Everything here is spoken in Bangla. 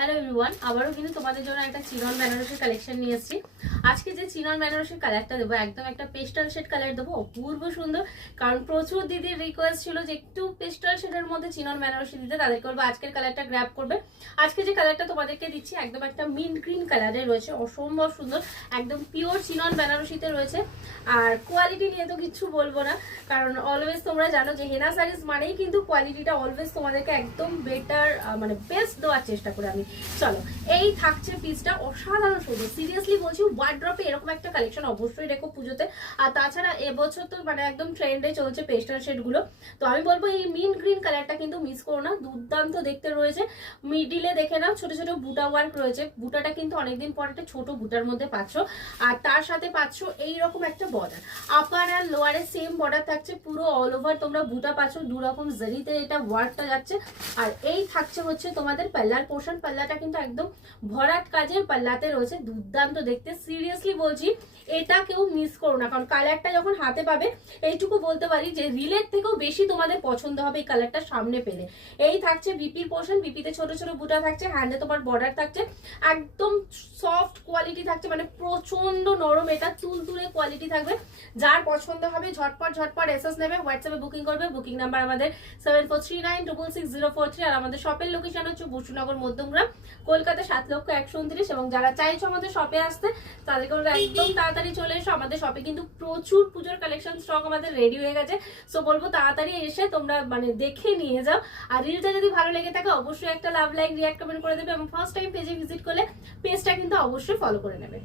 হ্যালো এভরিওয়ান, আবারও কিন্তু তোমাদের জন্য একটা চিনন বেনারসির কালেকশন নিয়ে এসেছি। আজকে যে চিনন বেনারসির কালারটা দেবো একদম একটা পেস্টাল শেড কালার দেবো, অপূর্ব সুন্দর। কারণ প্রচুর দিদির রিকোয়েস্ট ছিল যে একটু পেস্টাল শেডের মধ্যে চিনন বেনারসি দিতে, তাদেরকে বলবো আজকের কালারটা গ্র্যাব করবে। আজকে যে কালারটা তোমাদেরকে দিচ্ছি একদম একটা মিন্ট গ্রিন কালারে রয়েছে, অসম্ভব সুন্দর, একদম পিওর চিনন বেনারসিতে রয়েছে। আর কোয়ালিটি নিয়ে তো কিছু বলবো না, কারণ অলওয়েজ তোমরা জানো যে হেনা শাড়িজ মানেই কিন্তু কোয়ালিটিটা অলওয়েজ তোমাদেরকে একদম বেটার মানে বেস্ট দেওয়ার চেষ্টা করি আমি। চলো, এই থাকছে পিসটা, অসাধারণ সুন্দর, সিরিয়াসলি বলছি ওয়ার্ড্রপে এরকম একটা কালেকশন অবশ্যই রেখো পুজোতে। আর তাছাড়া এবছর তো মানে একদম ট্রেন্ডে চলছে পেস্টাল শেড গুলো, তো আমি বলবো এই মিন্ট গ্রিন কালারটা কিন্তু মিস করো না, দুর্দান্ত দেখতে রয়েছে। মিডিলে দেখে নাও ছোট ছোট বুটা ওয়ার্ক রয়েছে, বুটাটা কিন্তু অনেকদিন পর একটা ছোট বুটার মধ্যে পাচ্ছ। আর তার সাথে পাচ্ছ এইরকম একটা বর্ডার, আপার আর লোয়ারে সেম বর্ডার থাকছে, পুরো অল ওভার তোমরা বুটা পাচ্ছ, দু রকম জারিতে এটা ওয়ার্কটা যাচ্ছে। আর এই থাকছে হচ্ছে তোমাদের পাল্লার পোর্শন, পাল্লাটা কিন্তু একদম ভরাট কাজের পাল্লাতে রয়েছে, দুর্দান্ত দেখতে, সিরিয়াসলি বলছি এটা কেউ মিস করো না। কারণ কালারটা যখন হাতে পাবে এইটুকু বলতে পারি যে রিলের থেকেও বেশি তোমাদের পছন্দ হবে এই কালারটা সামনে পেলে। এই থাকছে বিপির পোর্শন, বিপিতে ছোট ছোট বুটা থাকছে, হ্যান্ডে তোমার বর্ডার থাকছে, একদম সফট কোয়ালিটি থাকছে, মানে প্রচন্ড নরম, এটা তুলতুলে কোয়ালিটি থাকবে। যার পছন্দ হবে ঝটপট ঝটপট এসএস নেবে, হোয়াটসঅ্যাপে বুকিং করবে। বুকিং নাম্বার আমাদের 7439666063। আর আমাদের শপের লোকেশন হচ্ছে বসুনগর মধ্যমগ্রাম, কলকাতা 7,129,। এবং যারা চাইছো আমাদের শপে আসতে তাদেরকে বলবো একদম তাড়াতাড়ি চলে এসো, আমাদের শপে কিন্তু প্রচুর পুজোর কালেকশন স্টক আমাদের রেডি হয়ে গেছে। সো বলবো তাড়াতাড়ি এসে তোমরা মানে দেখে নিয়ে যাও। আর রিলটা যদি ভালো লেগে থাকে অবশ্যই একটা লাভ, লাইক, রিয়াক্ট, কমেন্ট করে দেবে। এবং ফার্স্ট টাইম পেজে ভিজিট করলে পেজটা কিন্তু অবশ্যই ফলো করে নেবে।